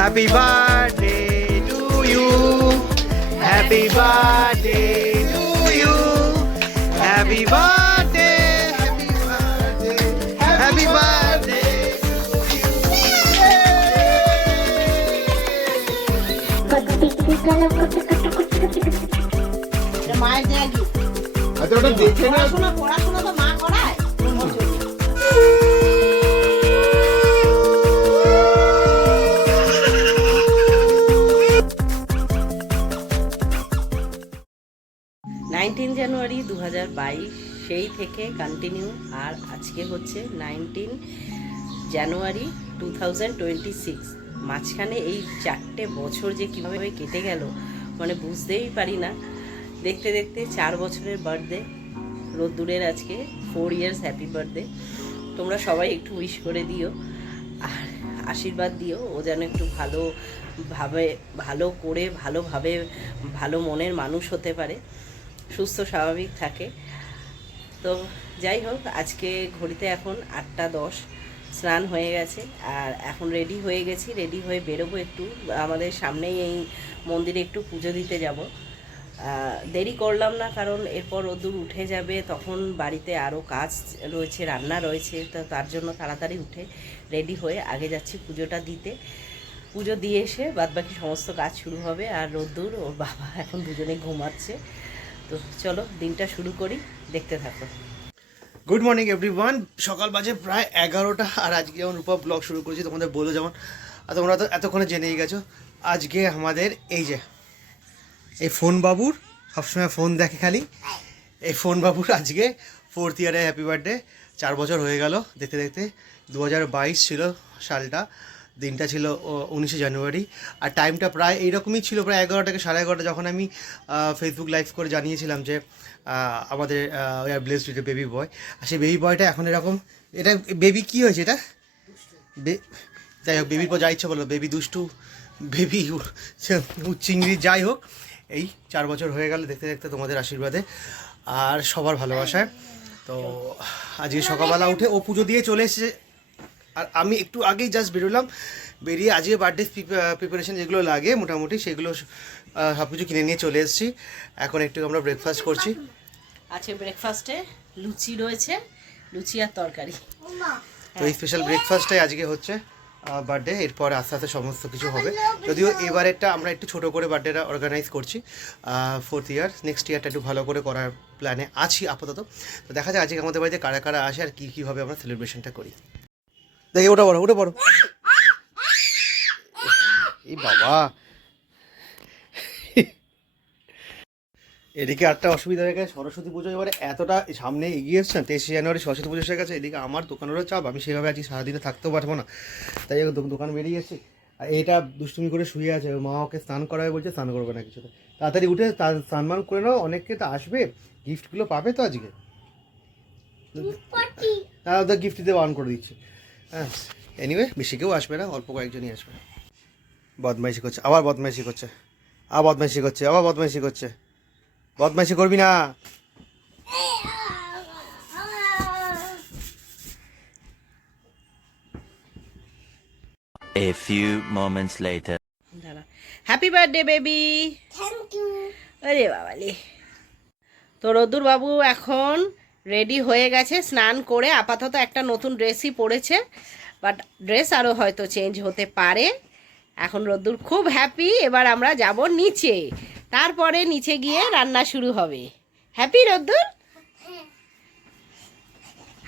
Happy birthday to you. Happy birthday to you. Happy birthday. Happy birthday. Happy birthday to you. মায়ের দেয়া gift. আচ্ছা ওটা দেখে না। পড়াশোনা তো মা করায়। 19 জানুয়ারি 2022 সেই থেকে কন্টিনিউ, আর আজকে হচ্ছে 19 জানুয়ারি 2026। মাঝখানে এই 4টে বছর যে কীভাবে কেটে গেল মানে বুঝতেই পারি না। দেখতে দেখতে 4 বছরের বার্থডে রোদ্দুরের, আজকে 4 ইয়ার্স হ্যাপি বার্থডে। তোমরা সবাই একটু উইশ করে দিও আর আশীর্বাদ দিও, ও যেন একটু ভালোভাবে ভালো মনের মানুষ হতে পারে, সুস্থ স্বাভাবিক থাকে। তো যাই হোক, আজকে ঘড়িতে এখন 8টা 10, স্নান হয়ে গেছে আর এখন রেডি হয়ে গেছি। রেডি হয়ে বেরোবো, একটু আমাদের সামনেই এই মন্দিরে একটু পুজো দিতে যাব। দেরি করলাম না, কারণ এরপর রোদ্দুর উঠে যাবে, তখন বাড়িতে আরও কাজ রয়েছে, রান্না রয়েছে। তো তার জন্য তাড়াতাড়ি উঠে রেডি হয়ে আগে যাচ্ছি পুজোটা দিতে। পুজো দিয়ে এসে বাদবাকি সমস্ত কাজ শুরু হবে। আর রোদ্দুর ওর বাবা এখন দুজনে ঘুমাচ্ছে। তো চলো দিনটা শুরু করি, দেখতে থাকো। Good morning everyone. সকাল বাজে প্রায় 11টা, আর আজকে যেমন রূপা ব্লগ শুরু করেছি তোমাদের বলো যেমন, আর তোমরা তো এতক্ষণে জেনেই গেছো। আজকে আমাদের এই যে এই ফোন বাবুর, সবসময় ফোন দেখে খালি, এই ফোন বাবুর আজকে 4th ইয়ারে হ্যাপি বার্থডে। 4 বছর হয়ে গেল দেখতে দেখতে। 2022 ছিল সালটা, দিনটা ছিল 19শে জানুয়ারি, আর টাইমটা প্রায় এইরকমই ছিল, প্রায় 11টা থেকে 11:30, যখন আমি ফেসবুক লাইভ করে জানিয়েছিলাম যে আমাদের ব্লেসড উইথ বেবি বয়। আর সেই বেবি বয়টা এখন এরকম, এটা বেবি কী হয়েছে এটা, যাই হোক বেবির পর যা ইচ্ছা বলো, বেবি দুষ্টু, বেবি চিংড়ি, যাই হোক এই 4 বছর হয়ে গেল দেখতে দেখতে তোমাদের আশীর্বাদে আর সবার ভালোবাসায়। তো আজকে সকালবেলা উঠে ও পুজো দিয়ে চলে এসেছে, আর আমি একটু আগেই জাস্ট বেরোলাম। বেরিয়ে আজকে বার্থডে প্রিপারেশন যেগুলো লাগে মোটামুটি সেগুলো সব কিছু কিনে নিয়ে চলে এসেছি। এখন একটু আমরা ব্রেকফাস্ট করছি। আজকে ব্রেকফাস্টে লুচি রয়েছে, লুচি আর তরকারি। তো এই স্পেশাল ব্রেকফাস্টটাই আজকে হচ্ছে বার্থডে। এরপর আস্তে আস্তে সমস্ত কিছু হবে, যদিও এবারেরটা আমরা একটু ছোটো করে বার্থডেটা অর্গানাইজ করছি। 4th ইয়ার, নেক্সট ইয়ারটা একটু ভালো করে করার প্ল্যানে আছি আপাতত। তো দেখা যায় আজকে আমাদের বাড়িতে কারা কারা আসে আর কীভাবে আমরা সেলিব্রেশনটা করি। দেখি ওটা বড়, ওটা বড়, এই বাবা। এদিকে একটা অসুবিধা হয়ে গেছে, সরস্বতী পুজো এবারে এতটা সামনে এগিয়ে এসছে না, 23শে জানুয়ারি সরস্বতী পুজো এসে গেছে। এদিকে আমার দোকানেরও চাপ, আমি সেভাবে আজকে সারাদিনে থাকতেও পারবো না, তাই দোকান বেরিয়ে গেছি। আর এটা দুষ্টুমি করে শুয়ে আছে, মা ওকে স্নান করাবে বলছে, স্নান করবে না কিছুতে। তাড়াতাড়ি উঠে স্নান করে নাও, অনেককে তো আসবে, গিফটগুলো পাবে তো আজকে। হ্যাঁ ওদের গিফট দিতে বারণ করে দিচ্ছি। হ্যাঁ এনিওয়ে বেশি কেউ আসবে না, অল্প কয়েকজনই আসবে। বদমাইশি করছে, আবার বদমাইশি করছে, আবার বদমাইশি করছে, আবার বদমাইশি করছে। বদমাইশি করবি না। A few moments later. Happy birthday baby. Thank you. আরে বাবালি, তো রোদ্দুর বাবু এখন রেডি হয়ে গেছে স্নান করে। আপাতত একটা নতুন ড্রেসই পরেছে, বাট ড্রেস আরও হয়তো চেঞ্জ হতে পারে। এখন রোদ্দুর খুব হ্যাপি। এবার আমরা যাব নিচে, তারপরে নিচে গিয়ে রান্না শুরু হবে। হ্যাপি রোদ্দুর?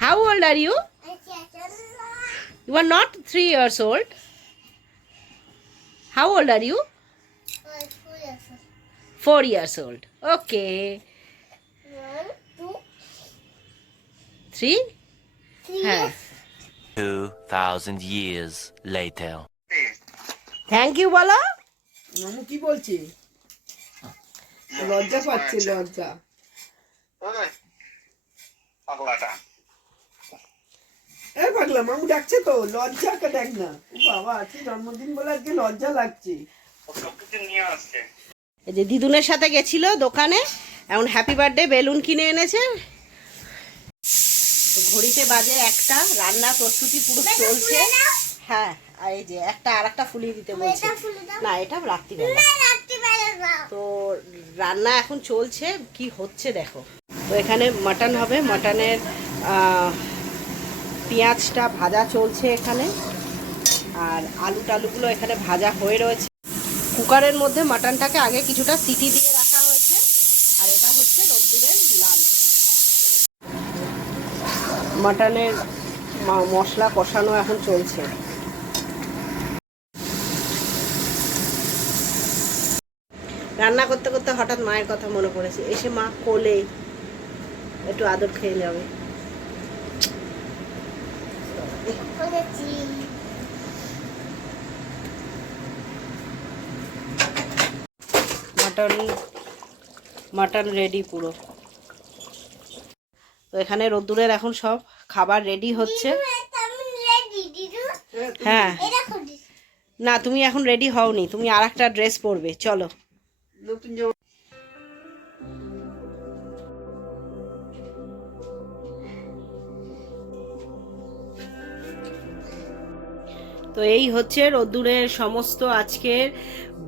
How old are you? You are not 3 years old. How old are you? 4 years old. Okay. 1, 2, 3? 3 হ্যাঁ। 2000 years later. থ্যাংক ইউ বলো। মামু কি বলছি? লজ্জা পাচ্ছে, লজ্জা। এই পাগলা, মামু ডাকছে তো, লজ্জাকে দেখ না। ও বাবা, আজকে জন্মদিন বলে আজকে লজ্জা লাগছে। এই যে দিদুনের সাথে গেছিল দোকানে, এখন হ্যাপি বার্থডে বেলুন কিনে এনেছে। তো ঘড়িতে বাজে 1টা, রান্নার প্রস্তুতি পুরো চলছে। হ্যাঁ, আর এই যে আর একটা ফুলিয়ে দিতে বলছে। না, এটা রাত্রিবেলা। তো রান্না এখন চলছে, কি হচ্ছে দেখো। তো এখানে মাটন হবে, মাটনের পেঁয়াজটা ভাজা চলছে এখানে, আর আলু টালুগুলো এখানে ভাজা হয়ে রয়েছে। কুকারের মধ্যে মাটনটাকে আগে কিছুটা সিটি দিয়ে রাখা হয়েছে, আর এটা হচ্ছে রোদ্দুরের লাঞ্চ। মাটনের মশলা কষানো এখন চলছে। রান্না করতে করতে হঠাৎ মায়ের কথা মনে পড়েছে, এসে মা কোলে একটু আদর খেয়ে যাবে। মাটন রেডি পুরো। তো এখানে রোদ্দুরের এখন সব খাবার রেডি হচ্ছে। হ্যাঁ, না তুমি এখন রেডি হওনি, তুমি আর একটা ড্রেস পরবে, চলো। নতুন জামা। তো এই হচ্ছে রোদ্দুরের সমস্ত আজকের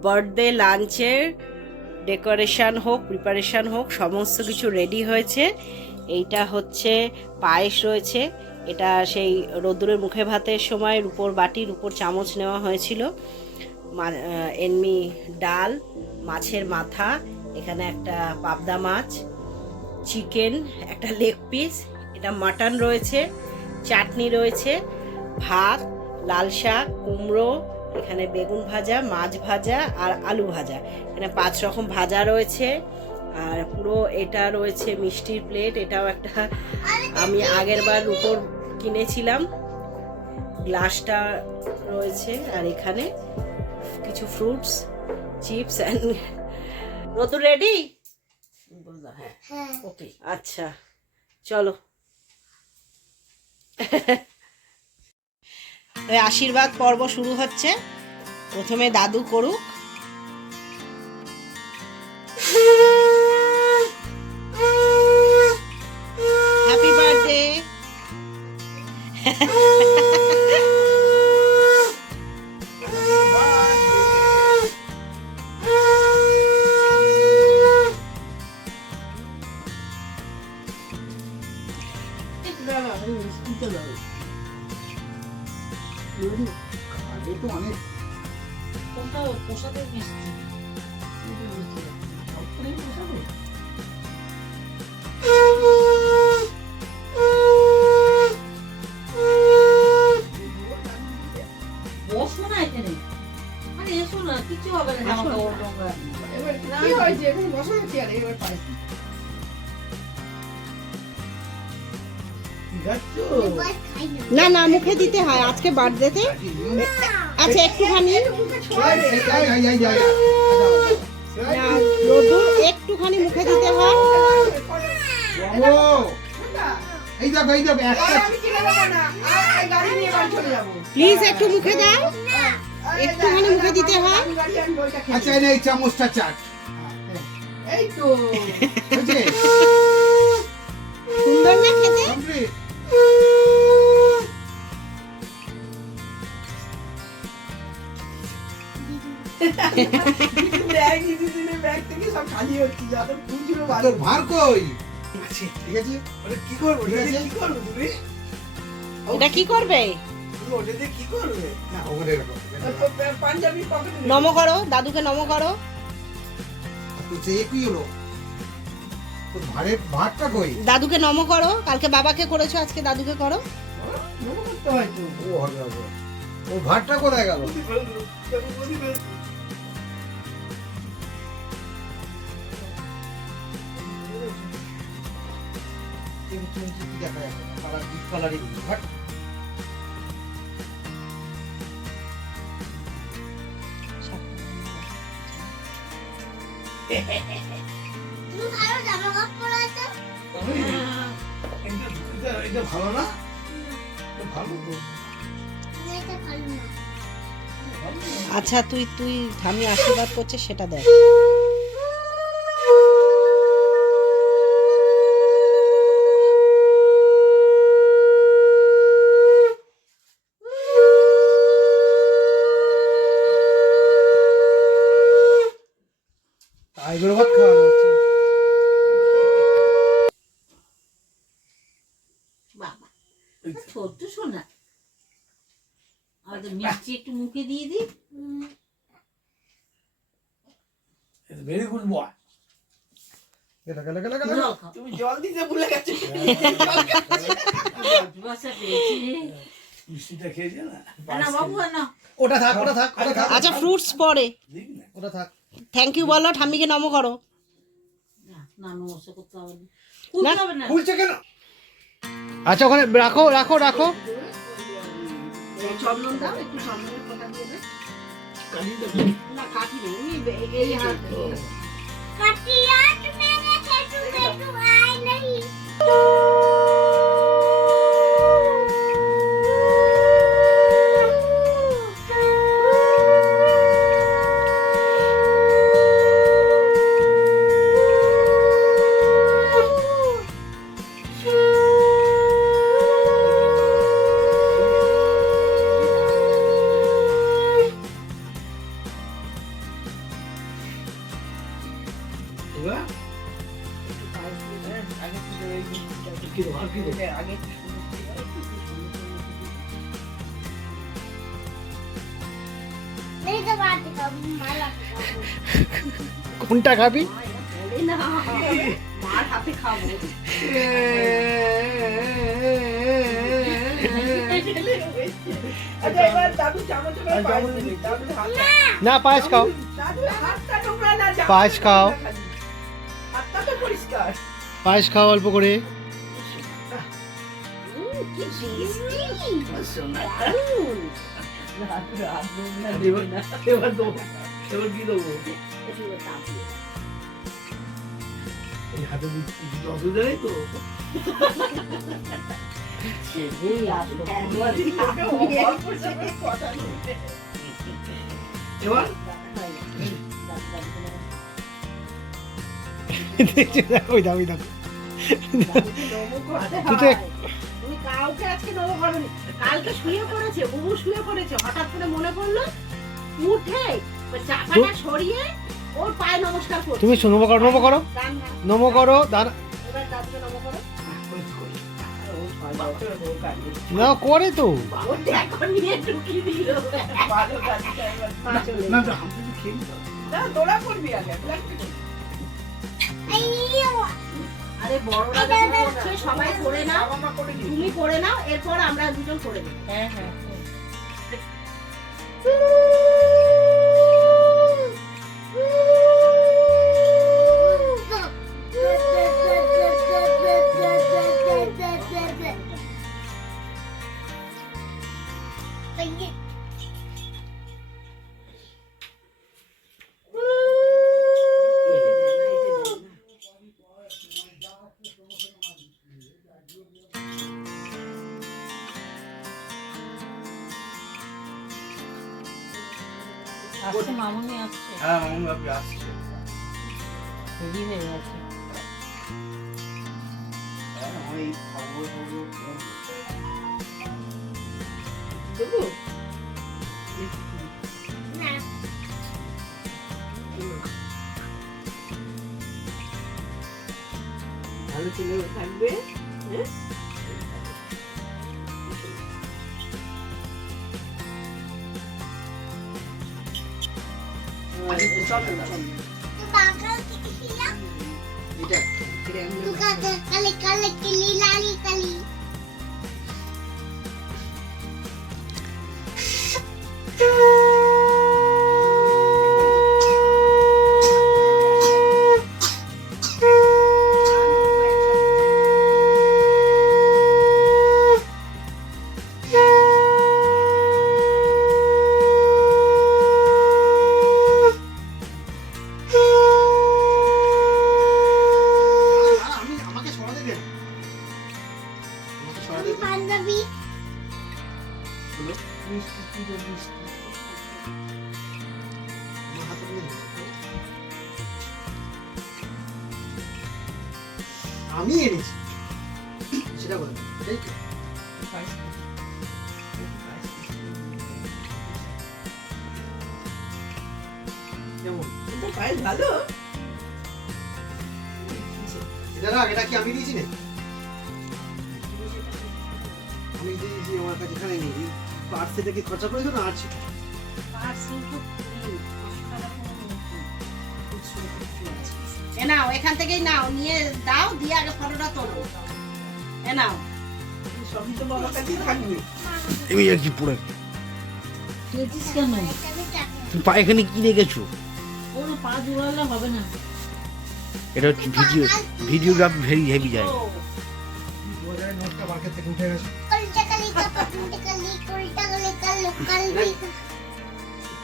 বার্থডে লাঞ্চের ডেকোরেশন হোক, প্রিপারেশন হোক, সমস্ত কিছু রেডি হয়েছে। এইটা হচ্ছে পায়েস রয়েছে, এটা সেই রোদ্দুরের মুখে ভাতের সময় রূপোর বাটি, রূপোর চামচ নেওয়া হয়েছিল। এমনি ডাল, মাছের মাথা, এখানে একটা পাবদা মাছ, চিকেন, একটা লেগ পিস, এটা মাটন রয়েছে, চাটনি রয়েছে, ভাত, লাল শাক, কুমড়ো, এখানে বেগুন ভাজা, মাছ ভাজা আর আলু ভাজা। এখানে 5 রকম ভাজা রয়েছে। আর পুরো এটা রয়েছে মিষ্টির প্লেট, এটাও একটা আমি আগের বার রূপোর কিনেছিলাম। গ্লাসটা রয়েছে, আর এখানে কিছু ফ্রুটস, চিপস অ্যান্ড রোদ রেডি। হ্যাঁ, ওকে, আচ্ছা চলো। আশীর্বাদ পর্ব শুরু হচ্ছে। প্রথমে দাদু করুক। Happy birthday. এবার কি হয়েছে? এখন বসা হচ্ছে, আর এবার পায়েস দিই। না না, মুখে দিতে হয় আজকে বার্থডেতে। আচ্ছা, একটুখানি রোদুর একটুখানি মুখে দিতে হয়। এই দেখো, এই দেখো, আমি কিনে দেবো না, আর গাড়ি নিয়ে বাড়ি চলে যাবো। প্লিজ একটু মুখে দাও, একটুখানি মুখে দিতে হয়। আচ্ছা, এই চামচটা চাট। এই তো হয়েছে? সুন্দর না খেতে? কমপ্লিট। ব্যাগ দিদির ব্যাগ থেকে সব খালি হচ্ছে, যাদের ফুল ছিল তোর ভার কই? ঠিক আছে, ওটা কি করবো? কি করবো তুমি? এটা কি করবে? ওটা দিয়ে কি করবে? না, ওখানে রাখো। পাঞ্জাবি পকেটে নম করো, দাদুকে নম করো। তুই একই হলো। তোর ভারটা কই? দাদুকে নম করো, কালকে বাবাকে করেছো, আজকে দাদুকে করো। নম করতে হয় তো। ও হবে হবে। ও ভারটা কোথায় গেল? দেখা যাবে কালার ডিপ কালারিং ভাট। এটা ভালো না? ভালো তো। আচ্ছা, তুই আমি আশীর্বাদ করছে সেটা দেখ। ছোট্ট শোনা আমাদের মিষ্টি একটু মুখে দিয়ে দি ভেরি গুড বয়। জল খাও তুমি জল দিতে ভুলে গেছো। বাসা পেয়েছি রে মিষ্টিটা খেয়েছে না? না বাবু না ওটা থাক ওটা থাক ওটা থাক আচ্ছা ফ্রুটস পরে, দিক না। ওটা থাক। থ্যাংক ইউ বলো, ঠাম্মিকে নম করো। না নমস্কার করতে হবে না করতে হবে না খুলছে কেন? আচ্ছা ওখানে রাখো রাখো রাখো। চন্দন দাও, একটু চন্দনের ফোঁটা দিয়ে দাও। কালি দেবো। না কাঠি নেই, এই হাত कटिया मेरे खेतों में तो आए नहीं। এবার কি দেবো? আর কি দেবো? আগে नहीं तो बात कर माला কোনটা খাবি? বলে না, মার হাতে খাবো। আচ্ছা এবার দাদু চামচে করে পায়েস দেবে, দাদুর হাতটা, না পায়েস খাও। দাদুর হাতটা নোংরা না, চামচে পায়েস খাও। নোংরা খালি। হাতটা তো পরিষ্কার। পায়েস খাও অল্প করে। কি টেস্টি। শোনা। দাদুর হাত নোংরা এবার দেবে না। এবার দেবো। এবার কি দেবো? একটু দাও দিয়ে দাও। এই হাতে দিচ্ছি, কিছু অসুবিধা নেই তো? ছেড়েই আসো একবার অল্প সময় কথা বলতে। এবার দেখছি দেখো ওই দেখো ওই দেখো। দাদুকে নমো করতে তুই তো হয়। তুমি কাউকে আজকে নমো করোনি। কালকে শুয়ে পড়েছে, বুবু শুয়ে পড়েছে, হঠাৎ করে মনে পড়লো, উঠে ওই চাপাটা সরিয়ে ওর পায়ে নমস্কার করো। তুমি নমো করো নমো করো ডান হাত, নমো করো দান। এবার দাদুকে নমো করো। না করে তো। ও দেখো নিয়ে ঢুকিয়ে দিল। ভালো দাদুটা এবার মা চলে না গেল। তো আমি তো খেয়ে নিতাম। না, তোরা করবি আগে, লাগবে কি? আরে বড়রা যখন করছে সবাই করে নাও, বাবা করে দিই। তুমি করে নাও, এরপর আমরা দুজন করে দেবো। হ্যাঁ হ্যাঁ আসছে মামুনি আসছে হ্যাঁ মামুন বাপি আসছে। রেডি হয়ে গেছে আমি খাবো খাবো। দেবো? ভালো ছেলে থাকবে, হ্যাঁ? চলো না, চলো। तू पागल किया এটা तू का काले काले किली लाली कली আমি আমাকে সরাতে দেন। আমাকে সরাতে দেন। पांडवी হলো মিষ্টি পুজো মিষ্টি। আমার হাতে নিয়ে নিন। আমি এনেছি সেটা বলেন এটাই তো। কেমন এটা পায়েস ভালো। এটা রাখ, এটা কি আমি দিয়েছি না? আমি দিয়েছি আমার কাছে এখানে নেই পার্সেটা কি খরচা করেছো না আছে এ নাও এখান থেকেই নাও নিয়ে দাও দিয়ে আগে ফটোটা তোলো এ নাও সবই তো বাবার কাছেই থাকবে। আমি আর কি পড়ে খেয়েছিস কেন? তুমি পায়খানে কি রেখেছো ওর পা জোড়ালে হবে না। এটা হচ্ছে ভিডিওগ্রাফি ভেরি হেভি যায় নোটটা মার্কেট থেকে উঠে গেছে উল্টা কালি কাপড় উল্টা কালি কালো কালি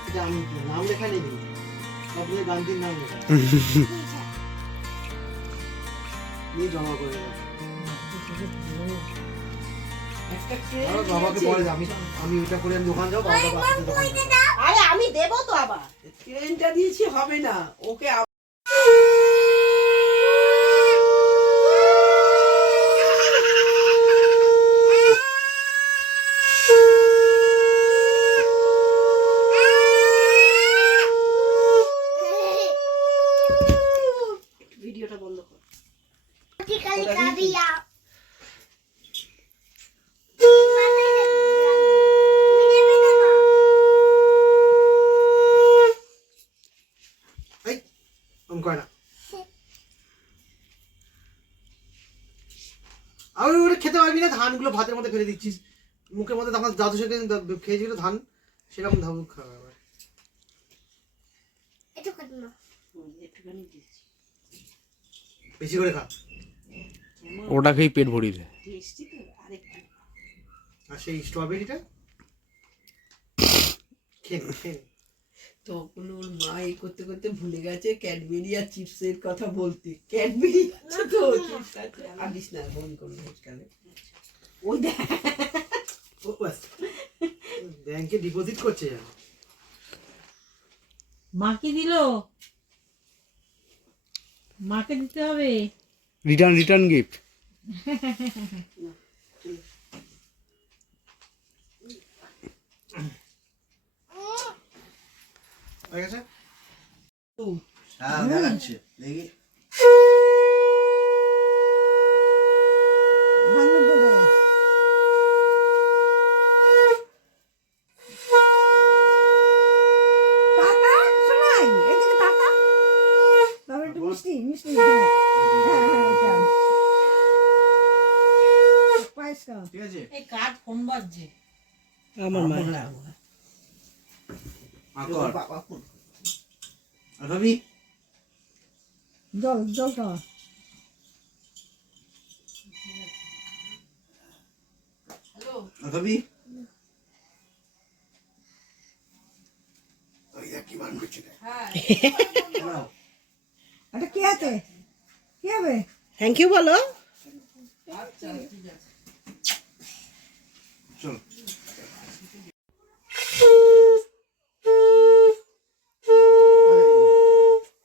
এটা আমি নাম লেখা নেই আপনি গান্ধীর নাম লেখা নিয়ে জমা করে দাও একটা ট্রেন আর বাবাকে বলে যে আমি ওইটা করে আমি দোকান যাবো বাবা বাসাতে দোকান যাবো। আরে আমি দেবো তো আবার ট্রেনটা দিয়েছি হবে না ওকে ভিডিওটা বন্ধ কর উল্টা কালি কাবিয়া এই ওম কয় না আর ওটা খেতে পারবি না ধানগুলো ভাতের মধ্যে ফেলে দিচ্ছিস মুখের মধ্যে তখন দাদু সাথে খেয়েছিল ধান সেরকম ধান খাওয়া হবে এটা করব না একটুখানি দিচ্ছি বেশি করে খা ওটা খেয়ে পেট ভরিয়ে দেয় টেস্টি তো আরেকটু আর সেই স্ট্রবেরিটা খেয়ে নে, খেয়ে নে। তখন ওর মা এই করতে করতে ভুলে গেছে ক্যাডবেরি আর চিপসের কথা বলতে ক্যাডবেরি আছে তো চিপস আছে আনিস না বন্ধ করুন আজকালে ওই দেখ ও বাস ব্যাংকে ডিপোজিট করছে জানো মা কি দিল? মাকে দিতে হবে। রিটার্ন গিফট হয়ে গেছে হ্যাঁ দেখাচ্ছে দেখি ঠিক আছে এই কার ফোন বাজছে? আমার মা আকর বাবা ফোন রবি জল খাওয়া। রবি ওই দেখ কি মান করছে রে নাও এটা কি আছে? কি হবে? থ্যাংক ইউ বলো চল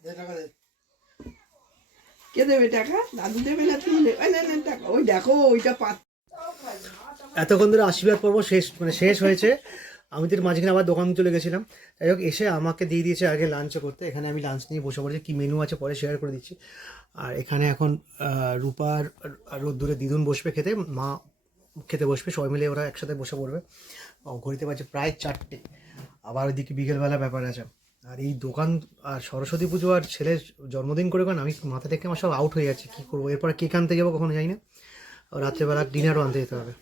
দে টাকা দে কে দেবে টাকা দাদু দেবে না তুমি দেবে না না টাকা ওই দেখো ওইটা এতক্ষণ ধরে আশীর্বাদ পর্ব শেষ হয়েছে আমি তোর মাঝখানে আবার দোকান চলে গেছিলাম যাই হোক এসে আমাকে দিয়ে দিয়েছে আগে লাঞ্চ করতে এখানে আমি লাঞ্চ নিয়ে বসে পড়েছি কী মেনু আছে পরে শেয়ার করে দিচ্ছি আর এখানে এখন রূপার রোদ্দুরে দিদুন বসবে খেতে মা খেতে বসবে সবাই মিলে ওরা একসাথে বসে পড়বে ঘড়িতে পারছে প্রায় 4টে আবার ওইদিকে বিকেলবেলা ব্যাপার আছে আর এই দোকান আর সরস্বতী পুজো আর ছেলের জন্মদিন করে কারণ আমি মাথা থেকে আমার সব আউট হয়ে যাচ্ছে কী করবো এরপরে কেক আনতে যাবো কখনো যাই না রাত্রেবেলা ডিনারও আনতে যেতে হবে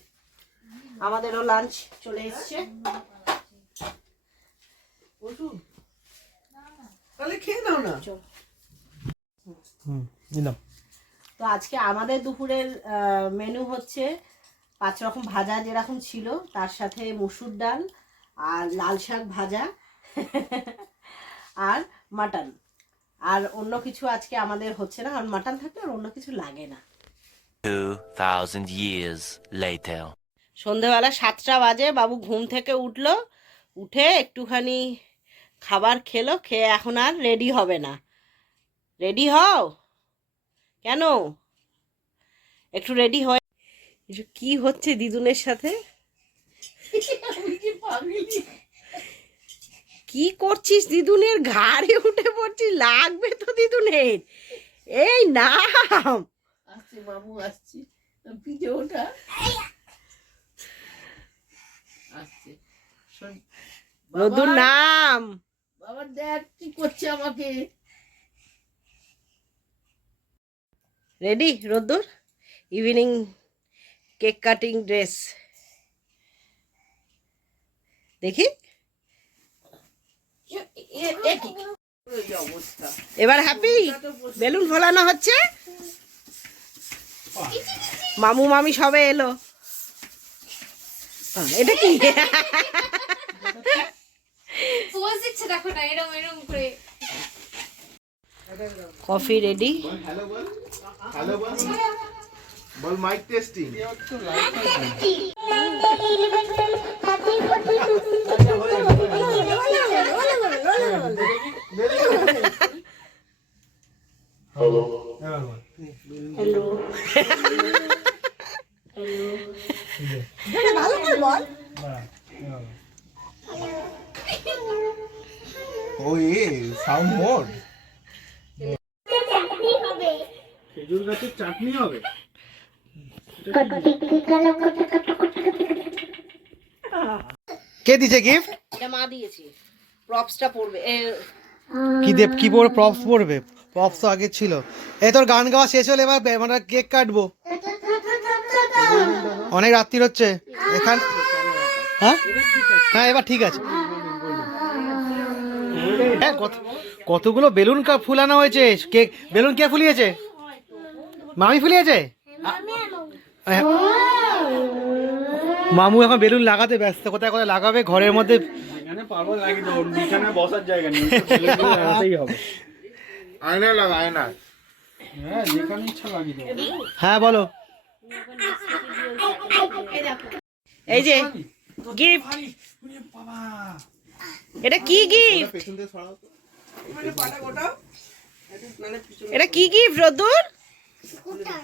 আমাদেরও লাঞ্চ চলে এসছে তাহলে খেয়ে নাও না নিলাম তো আজকে আমাদের দুপুরের মেনু হচ্ছে 5 রকম ভাজা যেরকম ছিল তার সাথে মসুর ডাল আর লাল শাক ভাজা আর মাটন আর অন্য কিছু আজকে আমাদের হচ্ছে না কারণ মাটন থাকলে আর অন্য কিছু লাগে না 2,000 years later. সন্ধেবেলা 7টা বাজে বাবু ঘুম থেকে উঠলো উঠে একটুখানি খাবার খেলো খেয়ে এখন আর রেডি হবে না রেডি হও কেন একটু রেডি হয়ে কি হচ্ছে দিদুনের সাথে কি করছিস দিদুনের ঘাড়ে উঠে পড়ছিস লাগবে তো দিদুনের এই নাম আসছি মামু আসছি ভিডিওটা আসছে শোন, রোদ্দুর নাম। বাবা দেখ কি করছে আমাকে। রেডি রোদ্দুর? ইভিনিং কেক কাটিং ড্রেস দেখি। এই অবস্থা। এবার হ্যাপি? বেলুন ফোলানো হচ্ছে, মামু মামি সবে এলো। এটা কি? পোজ দিচ্ছে দেখো না, এরকম এরকম করে। Coffee ready. বল মাইক টেস্টিং। ও এ সাউন্ড মোড। খেজুর গাছের চাটনি হবে। কে দিছে গিফট? এটা মা দিয়েছে। প্রপসটা পড়বে কি দেব কি পড়বে? প্রপস পড়বে? প্রপস তো আগে ছিল। এই তোর গান গাওয়া শেষ হলে এবার আমরা কেক কাটবো। অনেক রাত্রি হচ্ছে এখান। হ্যাঁ হ্যাঁ এবার ঠিক আছে। হ্যাঁ, কতগুলো বেলুন ফুলানো হয়েছে। কেক বেলুন কে ফুলিয়েছে? মামি ফুলিয়েছে? হ্যাঁ। মামু এখন বেলুন লাগাতে ব্যস্ত। কোথায় কোথায় লাগাবে ঘরের মধ্যে? এখানে পারবো লাগি তো বিছানায় বসার জায়গা নেই, লাগাতেই হবে। আয়না লাগা আয়না। হ্যাঁ যেখানে ইচ্ছা লাগি তো। হ্যাঁ বলো। এই যে গিফট। এটা কি গিফট? পাটা গোটাও। মানে এটা কি গিফট রোদ্দুর?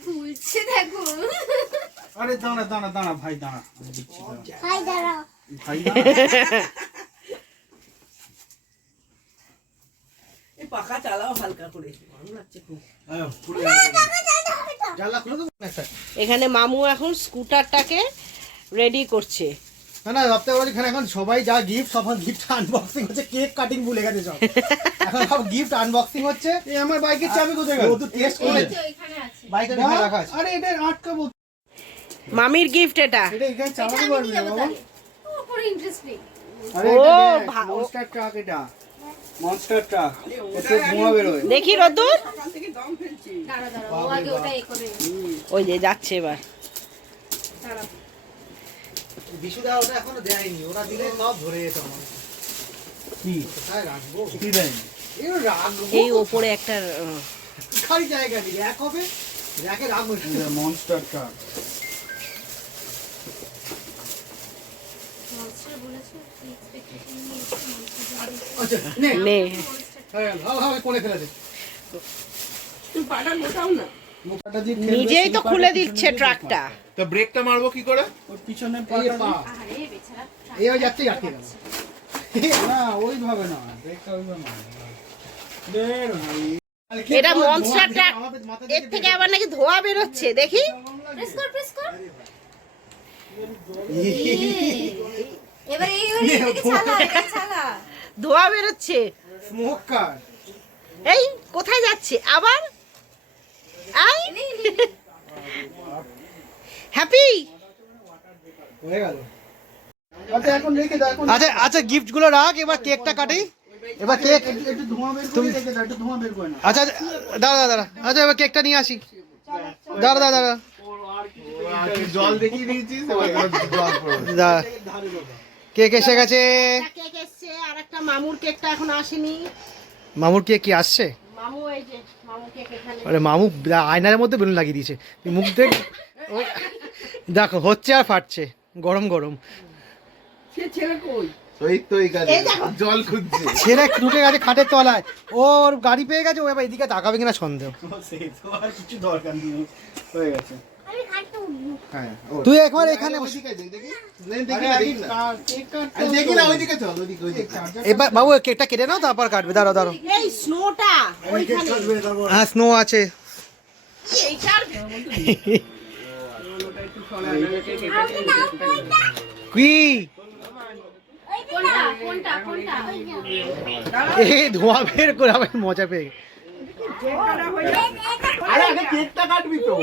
ফুলছে দেখো। আরে দাঁড়া দাঁড়া দাঁড়া ভাই দাঁড়া, হাই দাঁড়াও। ভাই দাঁড়া। এই পাখা চালাও হালকা করে, ভালো লাগছে খুব। জানলা খুলে দেবো একটা? এখানে মামু এখন স্কুটারটাকে রেডি করছে। না না সপ্তাহে বড় এখানে এখন সবাই যা গিফট সব গিফট আনবক্সিং হচ্ছে। কেক কাটিং ভুলে গেছে সব। এখন সব গিফট আনবক্সিং হচ্ছে। এই আমার বাইকের চাবি কোথায় গেল? ও তো টেস্ট করে এই তো এখানে আছে। বাইকে রাখা আছে। আরে এটা আটকাবো, মামির গিফট এটা। এটা এখানে চালাতে আমি পারবি নিয়ে না যাবো বাবা। তাহলে। ও পুরো ইন্টারেস্টিং। আরে ও, এটা দেখ, ভা- মনস্টার ট্রাক, এটা মনস্টার ট্রাক, এতে ধোঁয়া বেরোয়। দেখি রোদ্দুর। সকাল থেকে দম ফেলছি। দাঁড়া দাঁড়া, ও আগে ওটা এ করে। ওই যে যাচ্ছে এবার। দাঁড়া। বিশুদা ওটা এখনো দেয়নি। ওরা দিলে সব ধরে যেত আমার। কি কোথায় রাখবো? কি দেয়? এই রাখবো এই ওপরে একটা খালি জায়গা নেই। এক হবে র্যাকে রাখবো। Monster truck. মনস্টার বলেছে কি এক্সপেকটেশন নিয়ে এসে মনস্টার বলেছে। আচ্ছা নে নে। হয়ে গেল। ভালো ভালো কোণে ফেলে দে। তুমি পাটা গোটাও না। মুখটা দিয়ে ঠেলবে, নিজেই তো স্লিপারটা খুলে পিছনে দিচ্ছে দিয়ে ট্রাকটা। তো ব্রেকটা মারবো কি করে? ওর পিছনে এই পাটা পা আরে বেচারা। এই যাচ্ছে আটকে গেল। না ওইভাবে না, ব্রেকটা ওইভাবে না। বের ভাই। এটা মনস্টার ট্রাক। এর থেকে আবার নাকি ধোঁয়া বেরোচ্ছে দেখি। প্রেস কর প্রেস কর। এবারে এটাকে চালা, এটাকে চালা। ধোঁয়া বেরোচ্ছে। স্মোক কার। এই কোথায় যাচ্ছে আবার? I happy. হয়ে গেল। আচ্ছা এখন রেখে দাও, এখন আচ্ছা আচ্ছা গিফট গুলো রাখ। এবার কেকটা কাটি। এবার কেক একটু ধোঁয়া বের করে রেখে দাও, একটু ধোঁয়া বের করে না। আচ্ছা দাঁড়া দাঁড়া। আচ্ছা এবার কেকটা নিয়ে আসি। দাঁড়া দাঁড়া দাঁড়া জল দেখিয়ে দিয়েছিস, দাঁড়া। কেক এসে গেছে। কেক এসছে, আর একটা মামুর কেকটা এখন আসেনি। মামুর কেক কি আসছে? মামু এই যে মামু কেক এখানে। আরে মামু আয়নার মধ্যে বেলুন লাগিয়ে দিয়েছে। তুই মুখ দেখ। ওই দেখো হচ্ছে আর ফাটছে। গরম গরম। সে ছেলে কই? জল খুঁজছে। ছেলে ঢুকে গেছে খাটের তলায়। ওর গাড়ি পেয়ে গেছে। ও এবার এদিকে তাকাবে কিনা সন্দেহ। সেই তো আর কিছু দরকার নেই, হয়ে গেছে। আমি হাঁটতে উঠবো। হ্যাঁ তুই একবার এখানে বস। এবার বাবু কেকটা কেটে নাও, তারপর কাটবে। দাঁড়াও দাঁড়াও। এই স্নোটা ওইখানে। হ্যাঁ স্নো আছে। এইটার কি এই ধোঁয়া বের করে আমি মজা পেয়ে গেছি। আরে আগে কেকটা কাটবি তো।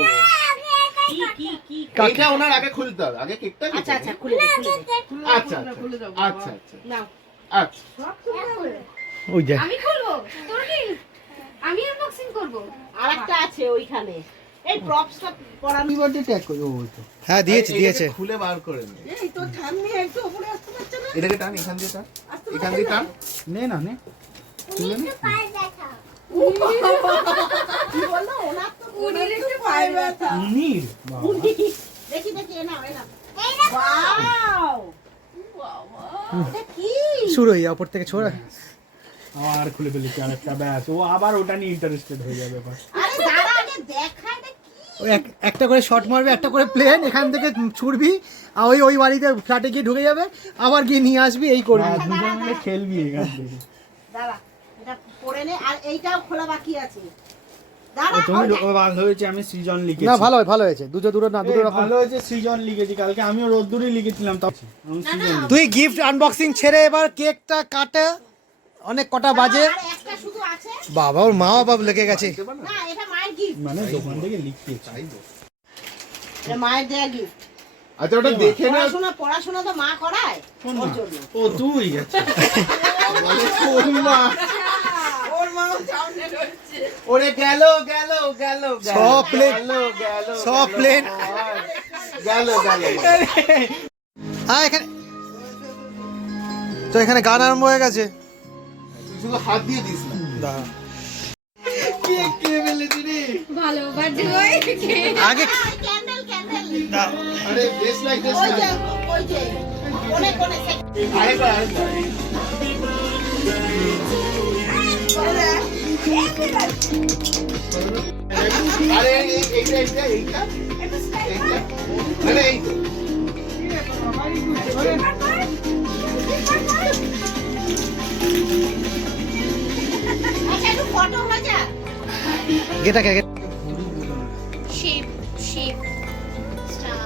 কাকে? এটা ওনার আগে খুলতে হবে, আগে কেকটা কেটে আচ্ছা আচ্ছা খুলে দে, খুলে দে। আচ্ছা আচ্ছা আচ্ছা নাও আচ্ছা। ওই যে আমি খুলবো তোর কি আমি আনবক্সিং করব আরেকটা আছে ওইখানে, এই প্রপসটা পরানো। হ্যাপি বার্থডে ট্যাগ করে ওই তো। হ্যাঁ দিয়েছে দিয়েছে। এটাকে খুলে বার করে নে। এই তো ঠান্ডি একটু উপরে আসতে পারছে না। এটাকে টান, এখান দিয়ে টান, এখান দিয়ে টান। নে না নে। খুলে নে। পায়ে ব্যথা। কি বললো ওনার তো উনির একটু পায়ে ব্যথা। নীল। দেখি দেখি এ নাও এ নাও। এই না ওয়াও এটা কি? শুরু হয়ে ওপর থেকে ছোড়া। আর খুলে ফেলেছি আরেকটা, ব্যাস ও আবার ওটা নিয়ে ইন্টারেস্টেড হয়ে যাবে ব্যাপার। আরে দাঁড়া আগে দেখা এটা কি? ওই একটা করে শট মারবে, একটা করে প্লেন এখান থেকে ছুড়বি, আর ওই বাড়িতে ফ্ল্যাটে গিয়ে ঢুকে যাবে, আবার গিয়ে নিয়ে আসবি, এই করবি। দুজন মিলে খেলবি এখান থেকে। দাঁড়া এটা পরে নে, আর এইটাও খোলা বাকি আছে। দাঁড়া তুমি ভালো হয়েছে, আমি সৃজন লিখেছি। না ভালো হয়েছে, দুটো না দুটো রকম। ভালো হয়েছে, সৃজন লিখেছি। কালকে আমিও রোদ্দুরই লিখেছিলাম, তাও আমি সৃজন তুই গিফট আনবক্সিং ছেড়ে এবার কেকটা কাটে, অনেক কটা বাজে। আর একটা শুধু আছে। বাবা ওর মা বাবা লেগে গেছে। না এটা মায়ের গিফট, মানে দোকান থেকে লিখিয়ে চাইবো। এটা মায়ের দেয়া গিফট। আচ্ছা ওটা দেখে না। পড়াশোনা তো মা করায় ওর জন্য। ও তুই আচ্ছা। বলে কোন মা? ওর মাও সামনে রয়েছে। ওরে গেল গেল গেল সব প্লেন গেল সব প্লেন। গেল হ্যাঁ এখানে তো এখানে গান আরম্ভ হয়ে গেছে। শুধু হাত দিয়ে দিস না। দাঁড়া। কে ফেলেছি রে? ভালো বার্থডে বয় আগে ক্যান্ডেল ক্যান্ডেল আরে বেশ লাইক দিস ওই যে না। ওই যে কোনে কোনে আরেকবার আরে এইটা আরে এই তো। আচ্ছা একটু ফটো হয়ে যা। গেটা কে শেপ শেপ স্টার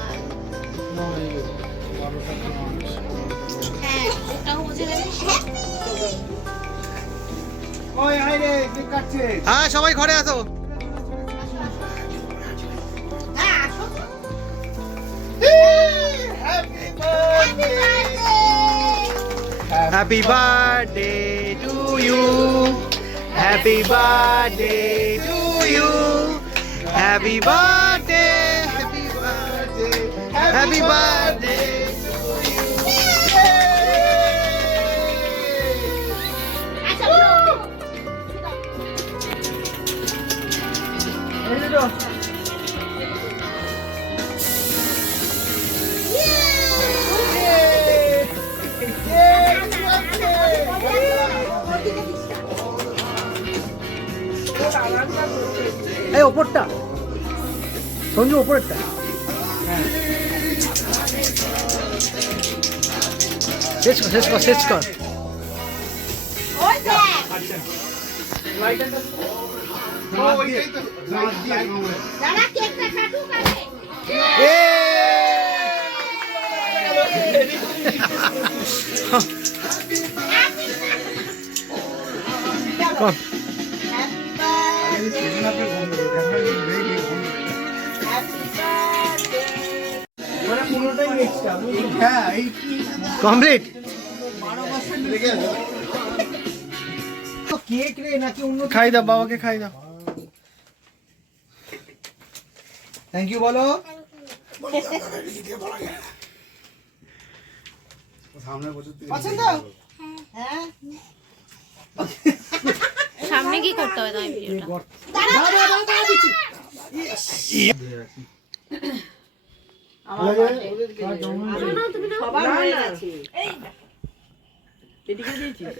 হ্যাঁ ওটা হচ্ছে ওই আয় রে কেক কাটছে। হ্যাঁ সবাই ঘরে আসো। হ্যাঁ আসো তো। Happy birthday to you, happy birthday to you, happy birthday, happy birthday, happy birthday. আচ্ছা বলো। এই ওপরটা সঞ্জু, ওপরেরটা। শেষ কর। ওই দেখ ও ওইটাই তো লাইট দিয়ে দাঁড়া কেকটা কাটুক আগে। মানে পুরোটাই এক্সট্রা। হ্যাঁ এই কমপ্লিট। লেগে গেল। কেক রে নাকি অন্য? খাই দাও, বাবাকে খাই দাও। থ্যাংক ইউ বলো। পছন্দ? হ্যাঁ সামনে কি করতে হবে তাই ভিডিওটা আমার সবার হয়ে গেছে। এদিকে দিয়েছিস?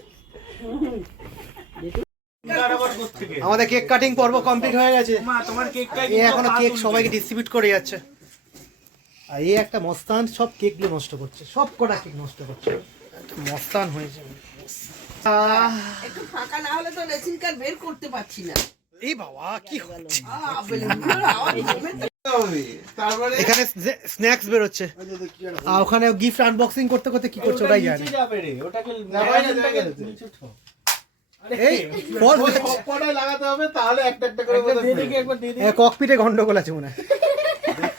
আমাদের কেক কাটিং পর্ব কমপ্লিট হয়ে গেছে। মা তোমার কেকটা এ এখনো কেক সবাইকে ডিস্ট্রিবিউট করে যাচ্ছে, আর এই একটা মস্তান সব কেকগুলো নষ্ট করছে, সব কটা কেক নষ্ট করছে, একটা মস্তান হয়েছে। একটু ফাঁকা না হলে তো রেশন কার্ড বের করতে পারছি না। এই বাবা কি হচ্ছে? বেলুনগুলোর আওয়াজ হবে তো। তারপরে এখানে স্ন্যাক্স বেরোচ্ছে ওই যে কি একটা আর ওখানে গিফট আনবক্সিং করতে করতে কি করছে ওটাই জানে যাবে রে ওটাকে যাবে না, জায়গা আছে। নিচে ঠো। এই ফল ওই সবকটাই লাগাতে হবে, তাহলে একটা একটা করে একবার বোধহয় দিয়ে দেখি, একবার দিয়ে দেখি। ককপিটে গন্ডগোল আছে মনে হয়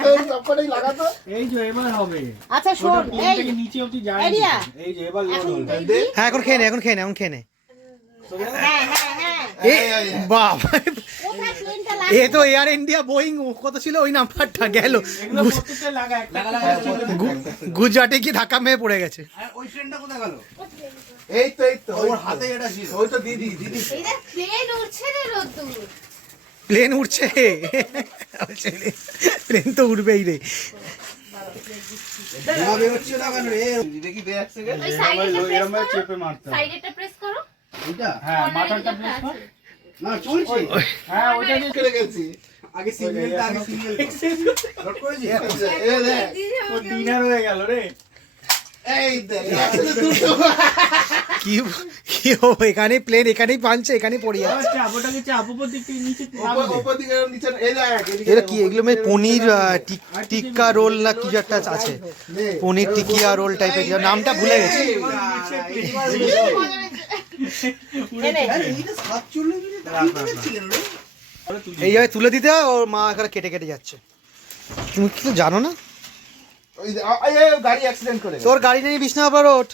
ওই সবকটাই লাগাতো। এই যে এবার হবে আচ্ছা শোন ওটা plane এই থেকে নিচে অবধি যায় এই রিয়া। এই যে এবার লোড হলো হ্যাঁ এখন খেয়ে নে এখন খেয়ে নে এখন খেয়ে নে হ্যাঁ হ্যাঁ হ্যাঁ এই বাবা কোথায় প্লেনটা এ তো এয়ার ইন্ডিয়া বোয়িং কত ছিল ওই নাম্বারটা গেল এগুলো প্রত্যেকটা লাগা একটা গুজরাটে কি ধাক্কা মেয়ে পড়ে গেছে আর ওই ট্রেনটা কোথায় গেল? এই তো ওর হাতে এটা ছিল। ওই তো দিদি এটা প্লেন উঠছে রে রোদ্দুর প্লেন উঠছে প্লেন তো উঠবেই রে ধোঁয়া বেরোচ্ছে না কেন রে? দেখি দে এক সেকেন্ড। ওই সাইডেটা প্রেস এরকম করো চেপে মারতে হবে। সাইডেটা প্রেস করো ওইটা? হ্যাঁ মাথাটা প্রেস কর না চলছে। হ্যাঁ ওইটা দিয়ে কেটে গেছি। আগে সিঙ্গেলটা আগে সিঙ্গেল। নোট করেছিস? এই দেখ। ও ডিনার হয়ে গেল রে এই দেখ। আসলে দুটো। কি কি হবে এখানে প্লেন এখানেই পাঞ্চে এখানেই পড়ে আবার যাচ্ছে চাপ ওটাকে চাপ উপর দিক থেকে নিচে ওপর দিকে নিচে এই দেখ। এদিকে এটা কি এগুলো মানে পনির টিক্কা রোল না কি একটা আছে নে। পনির টিকিয়া রোল টাইপের নামটা ভুলে গেছি এনে এইটা 47 মিনিট আমি দেখছি কেন রে? এইভাবে তুলে দিতে হয় ওর মা এখানে কেটে কেটে যাচ্ছে তুমি কি তো জানো না ওই যে, এই গাড়ি অ্যাক্সিডেন্ট করে গেছে। তোর গাড়ি নিয়ে বিষ্ণাপুর রোড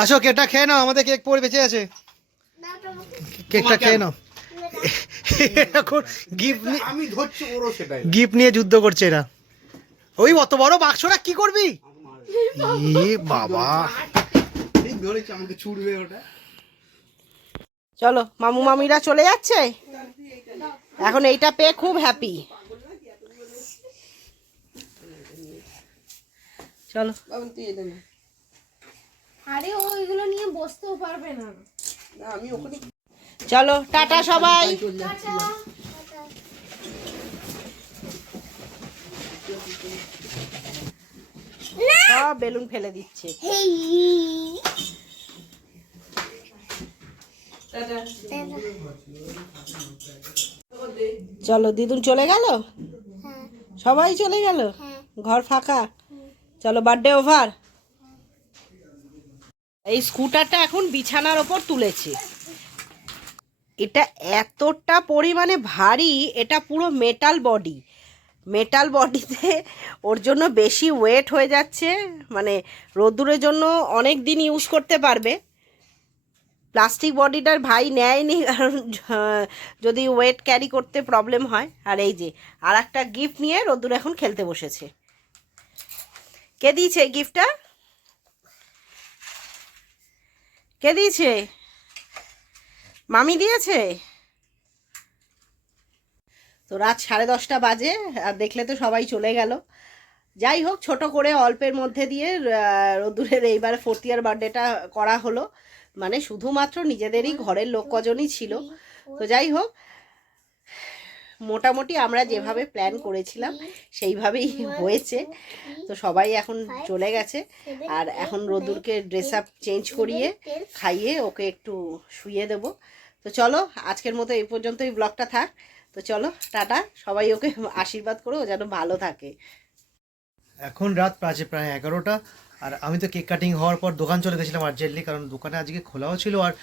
আসো কেকটা খেয়ে নাও আমাদের কেক পড়ে বেঁচে আছে কেকটা খেয়ে নাও এখন গিফট আমি ধরছি ওরও সেটাই। গিফট নিয়ে যুদ্ধ করছে এরা ওই অত বড় বাক্সটা কি করবি এ বাবা ঠিক ধরেছি, আমাকে ছুড়বে ওটা। চলো মামু মামিরা চলে যাচ্ছে এখন এইটা পেয়ে খুব হ্যাপি চলো বাবন তুই এটা নে। আরে ও এগুলো নিয়ে বসতেও পারবে না না আমি ওখানে চলো টাটা সবাই চলে যাচ্ছিলাম। সব বেলুন ফেলে দিচ্ছে চলো দিদুন চলে গেল সবাই চলে গেল ঘর ফাঁকা চলো বার্থডে ওভার এই স্কুটারটা এখন বিছানার ওপর তুলেছে এটা এতটা পরিমাণে ভারী এটা পুরো মেটাল বডিতে ওর জন্য বেশি ওয়েট হয়ে যাচ্ছে মানে রোদ্দুরের জন্য অনেক দিন ইউজ করতে পারবে প্লাস্টিক বডিটার ভাই নেয়নি কারণ যদি ওয়েট ক্যারি করতে প্রবলেম হয় আর এই যে আর একটা গিফট নিয়ে রোদ্দুর এখন খেলতে বসেছে কে দিয়েছে এই গিফটটা কে দিয়েছে মামি দিয়েছে তো রাত 10:30 বাজে আর দেখলে তো সবাই চলে গেল যাই হোক ছোট করে অল্পের মধ্যে দিয়ে রোদ্দুরের এইবার 4th ইয়ার বার্থডেটা করা হলো মানে শুধুমাত্র নিজেদেরই ঘরের লোক কজনই ছিল তো যাই হোক মোটামুটি আমরা যেভাবে প্ল্যান করেছিলাম সেইভাবেই হয়েছে তো সবাই এখন চলে গেছে আর এখন রোদ্দুরকে ড্রেস আপ চেঞ্জ করিয়ে খাইয়ে ওকে একটু শুইয়ে দেবো তো চলো আজকের মতো এই পর্যন্তই ব্লগটা থাক তো চলো টাটা সবাই ওকে আশীর্বাদ করো ও যেন ভালো থাকে এখন রাত প্রায় 11টা আর আমি তো কেক কাটিং হওয়ার পর দোকান চলে গেছিলাম আর্জেন্টলি কারণ দোকানে আজকে খোলাও ছিল আর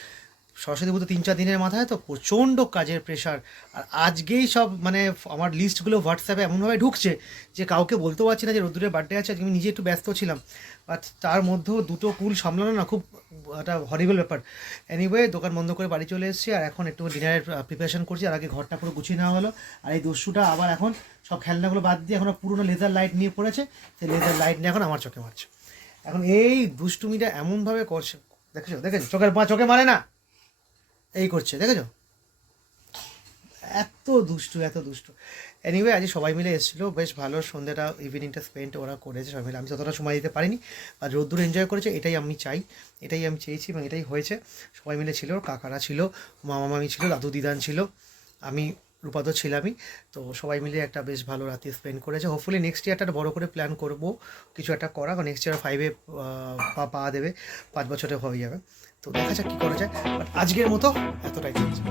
সরস্বতী পুজো 3-4 দিনের মাথায় তো প্রচণ্ড কাজের প্রেশার আর আজকেই সব মানে আমার লিস্টগুলো হোয়াটসঅ্যাপে এমনভাবে ঢুকছে যে কাউকে বলতে পারছি না যে রোদ্দুরের বার্থডে আছে আজকে আমি নিজে একটু ব্যস্ত ছিলাম বাট তার মধ্যেও দুটো কুল সামলানো না খুব একটা হরিবল ব্যাপার এনিওয়ে দোকান বন্ধ করে বাড়ি চলে এসেছি আর এখন একটু ডিনারের প্রিপারেশন করছি আর আগে ঘরটা পুরো গুছিয়ে নেওয়া হলো আর এই দস্যুটা আবার এখন সব খেলনাগুলো বাদ দিয়ে এখন পুরোনো লেজার লাইট নিয়ে পড়েছে সেই লেজার লাইট নিয়ে এখন আমার চোখে মারছে এখন এই দুষ্টুমিটা এমনভাবে করছে দেখেছো চোখে মারে না এই করছে দেখেছো এত দুষ্টু এনিওয়ে আজ সবাই মিলে এসেছিলো বেশ ভালো সন্ধ্যাটা ইভিনিংটা স্পেন্ড ওরা করেছে সবাই মিলে আমি ততটা সময় দিতে পারিনি আর রোদ্দুর এনজয় করেছে এটাই আমি চাই এটাই আমি চেয়েছি এবং এটাই হয়েছে সবাই মিলে ছিল কাকারা ছিল মামা মামি ছিল দাদু দিদান ছিল আমি রূপা তো ছিলামই, তো সবাই মিলে একটা বেশ ভালো রাতে স্পেন্ড করেছে। হোপফুলি নেক্সট ইয়ারটা একটা বড় করে প্ল্যান করব, কিছু একটা করা, কারণ নেক্সট ইয়ার 5-এ পা দেবে, 5 বছরে হয়ে যাবে। তো দেখা যাক কী করা যায়, বাট আজকের মতো এতটাই চলছে।